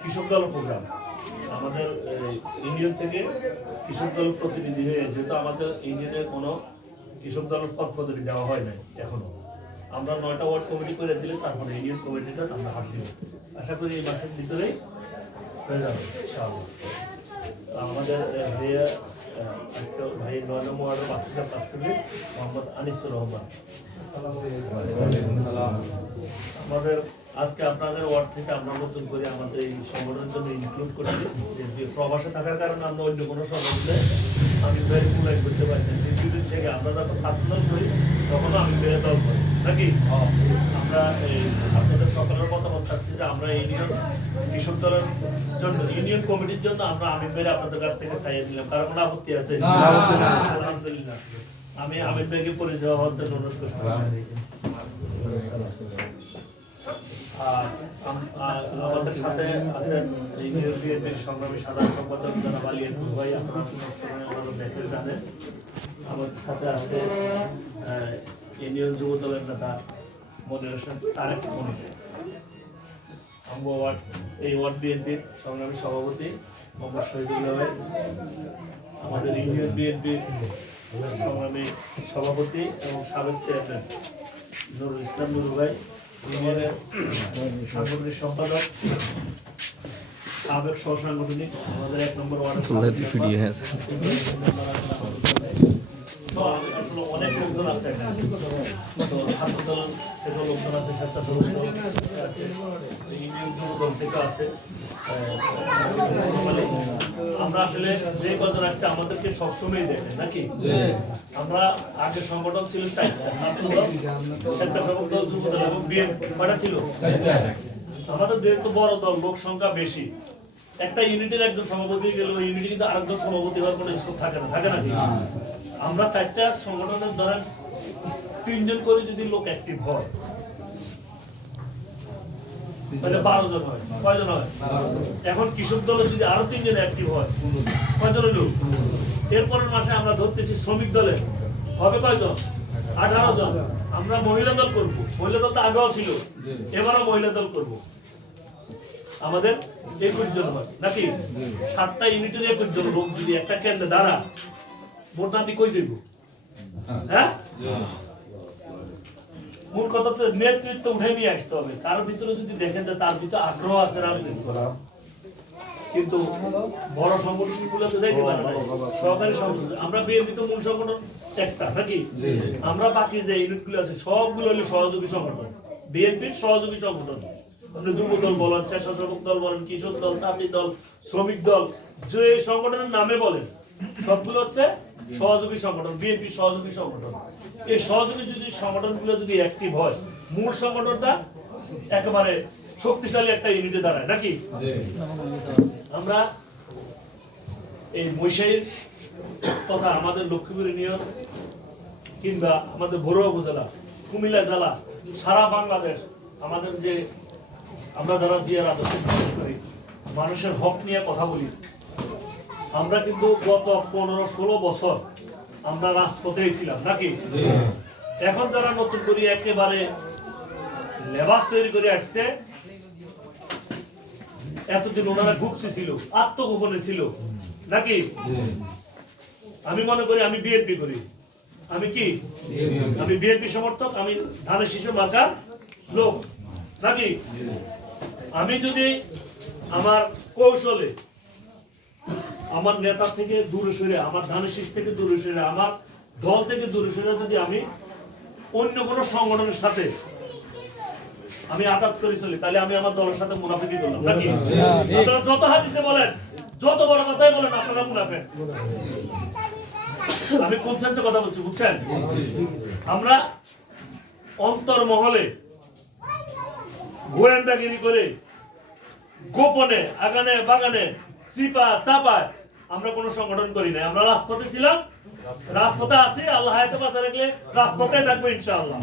কৃষক দল প্রোগ্রাম। আমাদের ইউনিয়ন থেকে কৃষক দল প্রতিনিধি হয়ে যেহেতু আমাদের ইউনিয়নে কোনো কৃষক দলের পদ পদবি দেওয়া হয় নাই এখনও আমরা নয়টা ওয়ার্ড কমিটি করে দিলে তারপরে ইউনিয়ন কমিটিটা আমরা হাত দিব। আশা করি এই মাসের ভিতরেই হয়ে যাবে ইনশাআল্লাহ। আমাদের ভাইয়া আসছে ভাই নয় নম্বর ওয়ার্ডের বাসিন্দা কাছ মোহাম্মদ আনিসুর রহমান। আমাদের আজকে আপনাদের ওয়ার্ড থেকে আমরা নতুন করে আমাদের এই সংগঠনের জন্য ইনক্লুড করছি। যে প্রবাসে থাকার কারণে আমরা অন্য কোনো সংগঠনে আমি বের মূল্যায়ন করতে পারি না। দীর্ঘদিন থেকে আমরা যখন ছাত্রদল করি তখনও আমি বেড়ে দল করি নাকি? আমরা আপনাদের সকলের মতামত চাচ্ছি যে আমরা ইউনিয়ন কৃষক দলের জন্য ইউনিয়ন কমিটির জন্য আমরা আমি বেড়ে আপনাদের কাছ থেকে চাইয়ে দিলাম কারণ কোনো আপত্তি আছে? আলহামদুলিল্লাহ। আমি আমির ভাইকে পরিচয় হওয়ার জন্য অনুরোধ করছি। আমাদের সাথে আছেন এই সংগ্রামী সাধারণ সম্পাদক ভাই আমাদের সাথে আছে ইউনিয়ন যুব দলের নেতা মনির হোসেন, তারেক মনির। ওয়ার্ড, এই ওয়ার্ড বিএনপির সংগ্রামী সভাপতি মোহাম্মদ আমাদের ইউনিয়ন বিএনপির সংগ্রামী সভাপতি এবং সাবেক চেয়ারম্যান নুরুল ইসলাম নুরু ভাই। ইউনিয়নের সাংগঠনিক সম্পাদক সাবেক সহ সাংগঠনিক আমাদের এক নম্বর ওয়ার্ডের লোকজন আছে তো ছাত্র দল থেকে লোকজন আছে স্বেচ্ছাসেবক দল আছে ইউনিয়ন যুব দল থেকে আছে। মানে আমরা আসলে যে কজন আসছে আমাদেরকে সবসময় দেখে নাকি? আমরা আগে সংগঠন ছিল চারটা ছাত্র দল স্বেচ্ছাসেবক দল যুব দল এবং বিএনপি কয়টা ছিল? আমাদের যেহেতু বড় দল লোক সংখ্যা বেশি। একটা ইউনিটের একজন সভাপতি গেল ওই ইউনিটে কিন্তু আরেকজন সভাপতি হওয়ার কোনো স্কোপ থাকে না থাকে না আমরা চারটা সংগঠনের ধরেন তিনজন করে যদি লোক অ্যাক্টিভ হয় তাহলে বারো জন হয় কয়জন হয়? এখন কৃষক দলে যদি আরও তিনজন অ্যাক্টিভ হয় কয়জন লোক? এরপরের মাসে আমরা ধরতেছি শ্রমিক দলে হবে কয়জন? আঠারো জন। আমরা মহিলা দল করব। মহিলা দল তো আগেও ছিল। এবারও মহিলা দল করব। আমাদের একুশ জন হয়। নাকি? সাতটা ইউনিটের একুশ জন লোক যদি একটা কেন্দ্রে দাঁড়া ভোট না দিয়ে কই যাইব? হ্যাঁ? মূল কথা তো নেতৃত্ব উঠে নিয়ে আসতে হবে। তার ভিতরে যদি দেখেন যে তার ভিতরে আগ্রহ আছে রাজনীতি কিন্তু বড় সংগঠনগুলো তো যাইতে পারে না। সরকারি সংগঠন আমরা বিএনপি তো মূল সংগঠন একটা নাকি? আমরা বাকি যে ইউনিটগুলো আছে সবগুলো হলো সহযোগী সংগঠন। বিএনপির সহযোগী সংগঠন। আপনি যুব দল বলেন স্বেচ্ছাসেবক দল বলেন কৃষক দল তাঁতি দল শ্রমিক দল যে সংগঠনের নামে বলেন সবগুলো হচ্ছে সহযোগী সংগঠন বিএনপি সহযোগী সংগঠন। এই সহযোগী যদি সংগঠনগুলো যদি অ্যাক্টিভ হয় মূল সংগঠনটা একেবারে শক্তিশালী একটা ইউনিটে দাঁড়ায় নাকি? আমরা এই মহিষাইর তথা আমাদের লক্ষ্মীপুর ইউনিয়ন কিংবা আমাদের ভোরুয়া উপজেলা কুমিল্লা জেলা সারা বাংলাদেশ আমাদের যে আমরা যারা জিয়ার আদর্শে বিশ্বাস করি মানুষের হক নিয়ে কথা বলি আমরা কিন্তু গত পনেরো ষোলো বছর আমরা রাজপথেই ছিলাম নাকি? এখন যারা নতুন করে একেবারে লেবাস তৈরি করে আসছে এতদিন ওনারা গুপসি ছিল আত্মগোপনে ছিল নাকি? আমি মনে করি আমি বিএনপি করি। আমি কি? আমি বিএনপি সমর্থক আমি ধানের শিশু মার্কার লোক। নাকি? আমি যদি আমার কৌশলে আমার নেতা থেকে দূরে সরে, আমার ধানের শীষ থেকে দূরে সরে, আমার দল থেকে দূরে সরে যদি আমি অন্য কোনো সংগঠনের সাথে আমি আঘাত করে চলি, তাহলে আমি আমার দলের সাথে মুনাফিকি করলাম, নাকি? আপনারা যত হাদিসে বলেন, যত বড় কথাই বলেন, আপনারা মুনাফেক। আমি কোন কথা বলছি, বুঝছেন? আমরা অন্তর মহলে গোয়েন্দাগিরি করে গোপনে, আগানে, বাগানে চিপা চাপায় আমরা কোনো সংগঠন করি না আমরা রাজপথে ছিলাম, রাজপথে আছি, আল্লাহ হায়াতে বাঁচা রাখলে রাজপথে থাকব ইনশাআল্লাহ।